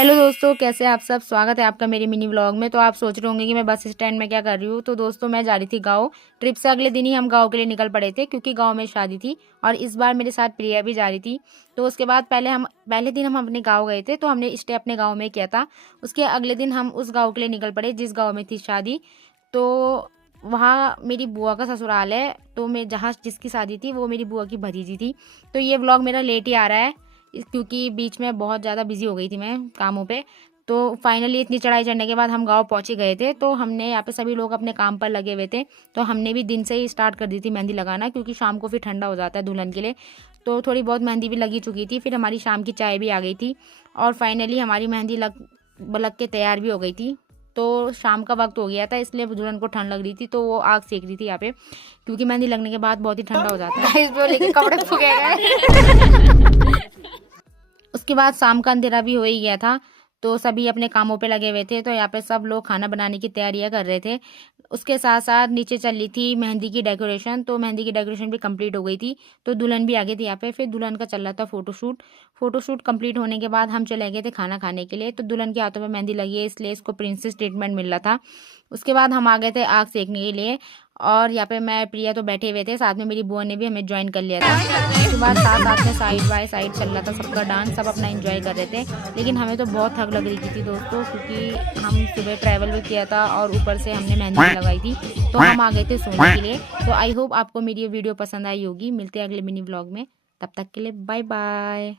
Hello दोस्तों, कैसे हैं आप सब। स्वागत है आपका मेरे मिनी व्लॉग में। तो आप सोच रहे होंगे कि मैं बस स्टैंड में क्या कर रही हूँ। तो दोस्तों, मैं जा रही थी गाँव। ट्रिप से अगले दिन ही हम गाँव के लिए निकल पड़े थे, क्योंकि गाँव में शादी थी और इस बार मेरे साथ प्रिया भी जा रही थी। तो उसके बाद पहले दिन हम अपने गाँव गए थे, तो हमने स्टे अपने गाँव में किया था। उसके अगले दिन हम उस गाँव के लिए निकल पड़े जिस गाँव में थी शादी। तो वहाँ मेरी बुआ का ससुराल है। तो मैं जहाँ जिसकी शादी थी वो मेरी बुआ की भतीजी थी। तो ये व्लॉग मेरा लेट ही आ रहा है, क्योंकि बीच में बहुत ज़्यादा बिजी हो गई थी मैं कामों पे। तो फाइनली इतनी चढ़ाई चढ़ने के बाद हम गांव पहुंचे गए थे। तो हमने यहाँ पे सभी लोग अपने काम पर लगे हुए थे। तो हमने भी दिन से ही स्टार्ट कर दी थी मेहंदी लगाना, क्योंकि शाम को फिर ठंडा हो जाता है दुल्हन के लिए। तो थोड़ी बहुत मेहंदी भी लगी चुकी थी। फिर हमारी शाम की चाय भी आ गई थी और फाइनली हमारी मेहंदी लग के तैयार भी हो गई थी। तो शाम का वक्त हो गया था, इसलिए दुल्हन को ठंड लग रही थी, तो वो आग सेक रही थी यहाँ पे, क्योंकि मेहंदी लगने के बाद बहुत ही ठंडा हो जाता है। लेकिन कपड़े फूके गए। उसके बाद शाम का अंधेरा भी हो ही गया था। तो सभी अपने कामों पे लगे हुए थे। तो यहाँ पे सब लोग खाना बनाने की तैयारियां कर रहे थे। उसके साथ साथ नीचे चल रही थी मेहंदी की डेकोरेशन। तो मेहंदी की डेकोरेशन भी कंप्लीट हो गई थी। तो दुल्हन भी आ गई थी यहाँ पे। फिर दुल्हन का चल रहा था फोटोशूट। फोटोशूट कंप्लीट होने के बाद हम चले गए थे खाना खाने के लिए। तो दुल्हन के हाथों में मेहंदी लगी है, इसलिए इसको प्रिंसेस ट्रीटमेंट मिल रहा था। उसके बाद हम आ गए थे आग सेकने के लिए। और यहाँ पे मैं प्रिया तो बैठे हुए थे, साथ में मेरी बुआ ने भी हमें ज्वाइन कर लिया था। उसके बाद साथ साथ में साइड बाय साइड चल रहा था सबका डांस, सब अपना एंजॉय कर रहे थे। लेकिन हमें तो बहुत थक लग रही थी दोस्तों, क्योंकि हम सुबह ट्रैवल भी किया था और ऊपर से हमने मेहंदी भी लगाई थी। तो हम आ गए थे सोने के लिए। तो आई होप आपको मेरी ये वीडियो पसंद आई होगी। मिलते हैं अगले मिनी व्लॉग में, तब तक के लिए बाय बाय।